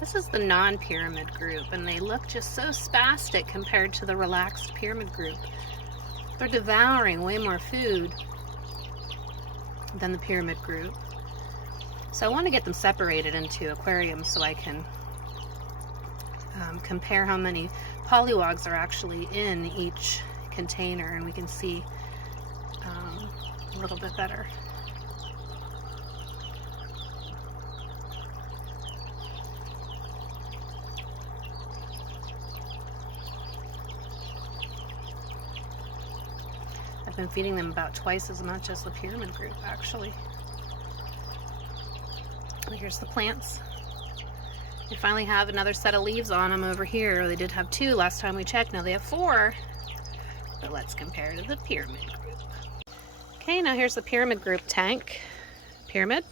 This is the non-pyramid group, and they look just so spastic compared to the relaxed pyramid group. They're devouring way more food than the pyramid group. So I want to get them separated into aquariums so I can compare how many pollywogs are actually in each container, and we can see a little bit better. I've been feeding them about twice as much as the pyramid group, actually. Here's the plants. They finally have another set of leaves on them over here. They did have 2 last time we checked. Now they have 4. But let's compare to the pyramid group. Okay, now here's the pyramid group tank. Pyramid.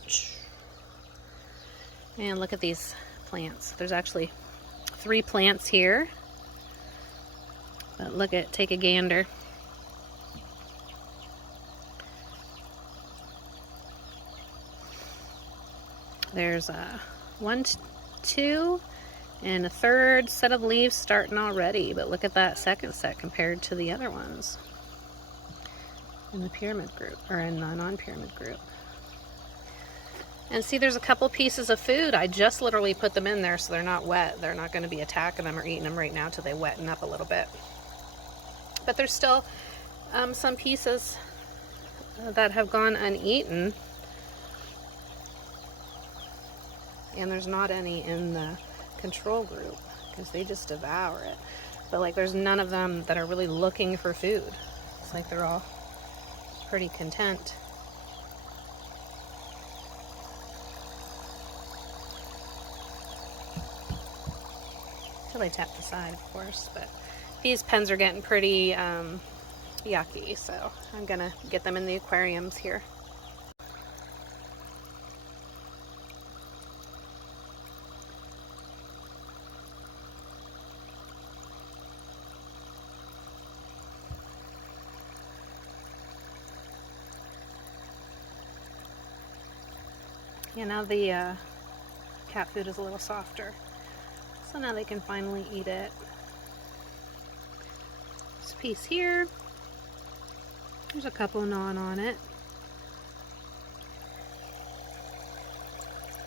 And look at these plants. There's actually 3 plants here. But look at, take a gander. There's 1, 2, and a 3rd set of leaves starting already, but look at that second set compared to the other ones in the pyramid group, or in the non-pyramid group. And see, there's a couple pieces of food. I just literally put them in there so they're not wet. They're not going to be attacking them or eating them right now till they wetten up a little bit. But there's still some pieces that have gone uneaten. And there's not any in the control group because they just devour it. But like, there's none of them that are really looking for food. It's like they're all pretty content. Until they tap the side, of course. But these pens are getting pretty yucky, so I'm gonna get them in the aquariums here. Yeah, now the cat food is a little softer, so now they can finally eat it. This piece here, there's a couple gnawing on it.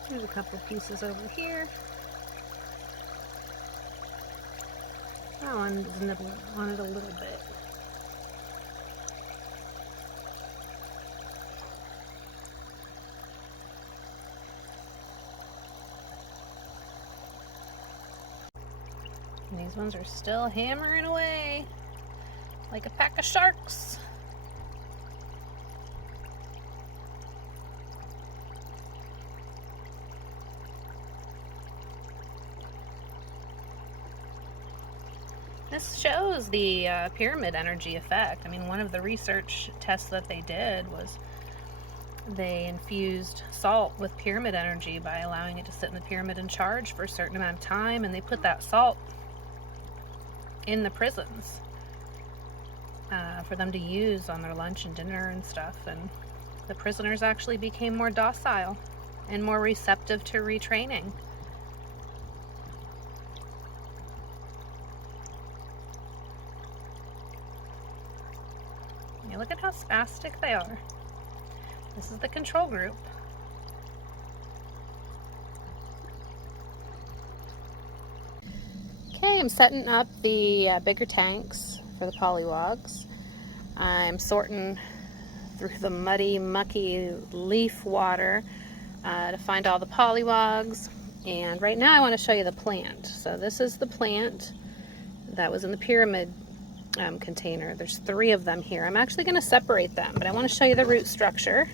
There's a couple pieces over here. That one is nibbling on it a little bit. And these ones are still hammering away like a pack of sharks. This shows the pyramid energy effect. I mean, one of the research tests that they did was they infused salt with pyramid energy by allowing it to sit in the pyramid and charge for a certain amount of time, and they put that salt in the prisons for them to use on their lunch and dinner and stuff, and the prisoners actually became more docile and more receptive to retraining. You look at how spastic they are. This is the control group. Okay, I'm setting up the bigger tanks for the pollywogs. I'm sorting through the muddy, mucky leaf water to find all the pollywogs. And right now I want to show you the plant. So this is the plant that was in the pyramid container. There's 3 of them here. I'm actually going to separate them, but I want to show you the root structure.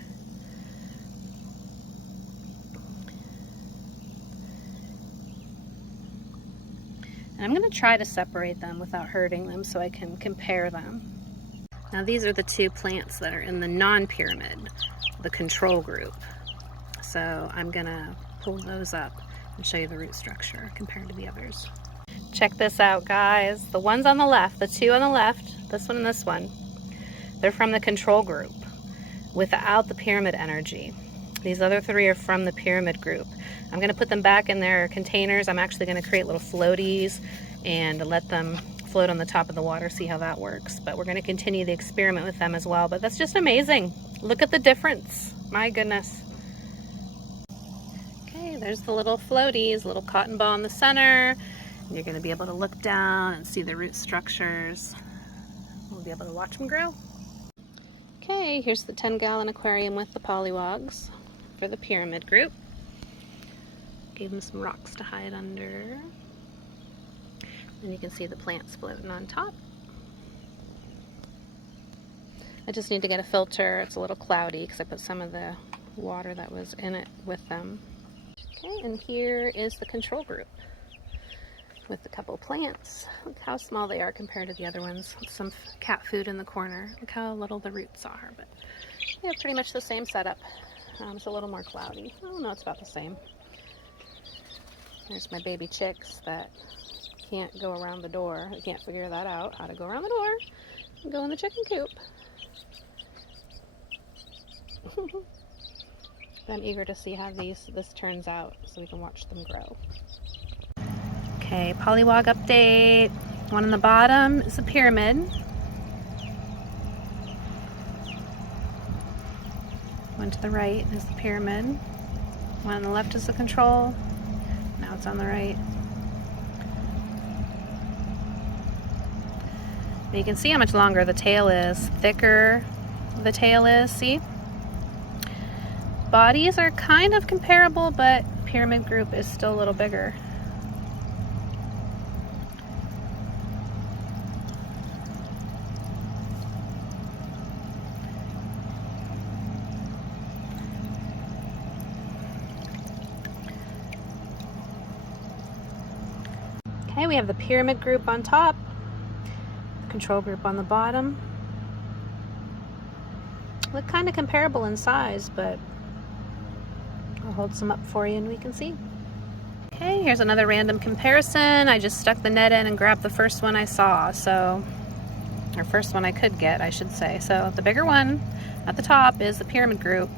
And I'm going to try to separate them without hurting them so I can compare them. Now these are the 2 plants that are in the non-pyramid, the control group. So I'm going to pull those up and show you the root structure compared to the others. Check this out, guys. The ones on the left, the 2 on the left, this one and this one, they're from the control group without the pyramid energy. These other 3 are from the pyramid group. I'm going to put them back in their containers. I'm actually going to create little floaties and let them float on the top of the water, see how that works. But we're going to continue the experiment with them as well. But that's just amazing. Look at the difference. My goodness. Okay, there's the little floaties, little cotton ball in the center. You're going to be able to look down and see the root structures. We'll be able to watch them grow. Okay, here's the 10-gallon aquarium with the Pollywogs for the pyramid group. Gave them some rocks to hide under. And you can see the plants floating on top. I just need to get a filter. It's a little cloudy because I put some of the water that was in it with them. Okay, and here is the control group with a couple plants. Look how small they are compared to the other ones. Some cat food in the corner. Look how little the roots are. But yeah, pretty much the same setup. It's a little more cloudy. Oh no, it's about the same. There's my baby chicks that can't go around the door. I can't figure that out, how to go around the door and go in the chicken coop. I'm eager to see how this turns out so we can watch them grow. Okay, Pollywog update. One on the bottom is a pyramid. One to the right is the pyramid. One on the left is the control. Now it's on the right. But you can see how much longer the tail is, thicker the tail is, see? Bodies are kind of comparable, but pyramid group is still a little bigger. Okay, we have the pyramid group on top, the control group on the bottom. Look kind of comparable in size, but I'll hold some up for you and we can see. Okay, here's another random comparison. I just stuck the net in and grabbed the first one I saw, or first one I could get, I should say. So the bigger one at the top is the pyramid group.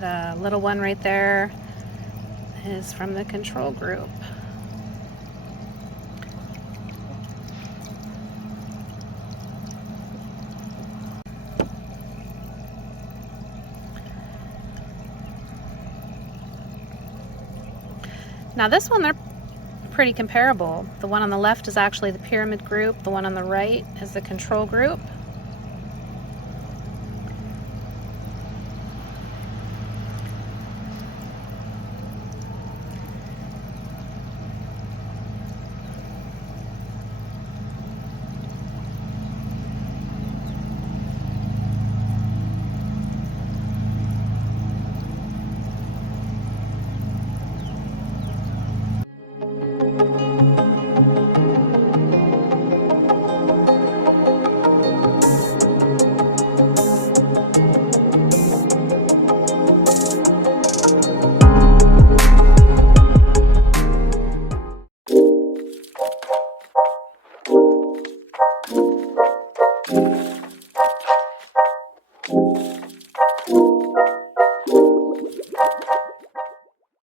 The little one right there is from the control group. Now this one, they're pretty comparable. The one on the left is actually the pyramid group. The one on the right is the control group.